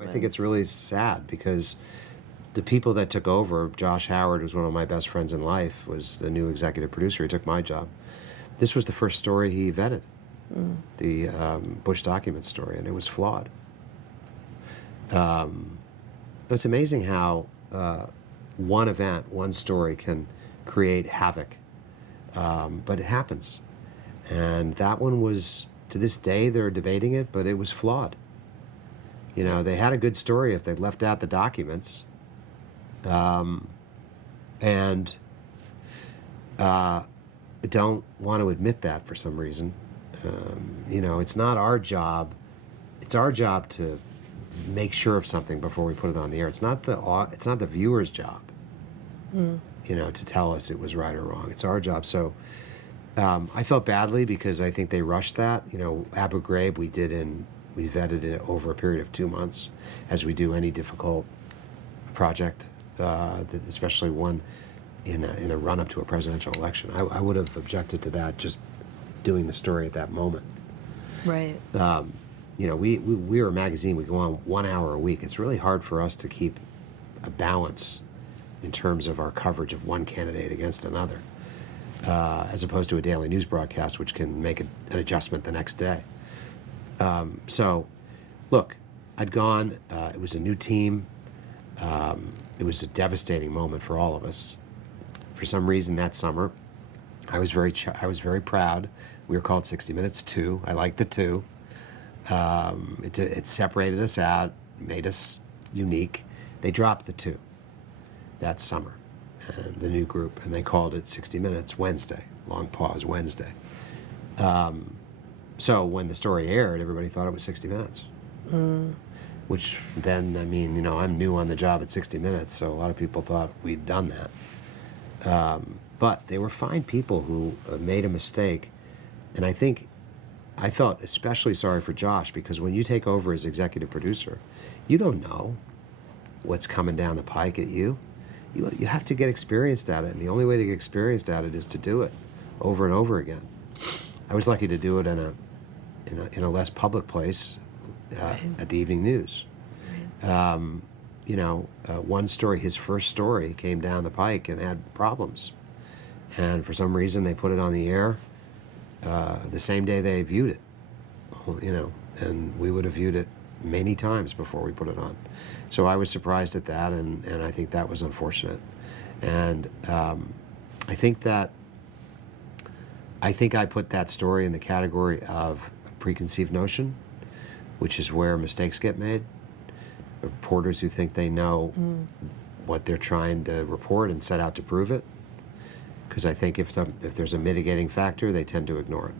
I think it's really sad because the people that took over, Josh Howard was one of my best friends in life, was the new executive producer. He took my job. This was the first story he vetted, the Bush documents story, and it was flawed. It's amazing how one event, one story can create havoc, but it happens. And that one was, to this day, they're debating it, but it was flawed. You know, they had a good story if they'd left out the documents. And don't want to admit that for some reason. You know, it's not our job. It's our job to make sure of something before we put it on the air. It's not the viewer's job, you know, to tell us it was right or wrong. It's our job. So I felt badly because I think they rushed that. You know, Abu Ghraib we vetted it over a period of 2 months, as we do any difficult project, especially one in a run-up to a presidential election. I would have objected to that, just doing the story at that moment. Right. You know, we're a magazine. We go on 1 hour a week. It's really hard for us to keep a balance in terms of our coverage of one candidate against another, as opposed to a daily news broadcast, which can make an adjustment the next day. So, look, I'd gone. It was a new team. It was a devastating moment for all of us. For some reason, that summer, I was very proud. We were called 60 Minutes 2. I liked the 2. It separated us out, made us unique. They dropped the 2 that summer, and the new group, and they called it 60 Minutes Wednesday. Long pause Wednesday. So when the story aired, everybody thought it was 60 Minutes. Which then, I mean, you know, I'm new on the job at 60 Minutes, so a lot of people thought we'd done that. But they were fine people who made a mistake. And I think I felt especially sorry for Josh, because when you take over as executive producer, you don't know what's coming down the pike at you. You have to get experienced at it, and the only way to get experienced at it is to do it over and over again. I was lucky to do it in a less public place, at the evening news. You know, one story, his first story, came down the pike and had problems. And for some reason, they put it on the air the same day they viewed it. You know, and we would have viewed it many times before we put it on. So I was surprised at that, and I think that was unfortunate. And I think I put that story in the category of preconceived notion, which is where mistakes get made. Reporters who think they know what they're trying to report and set out to prove it. Because I think if there's a mitigating factor, they tend to ignore it.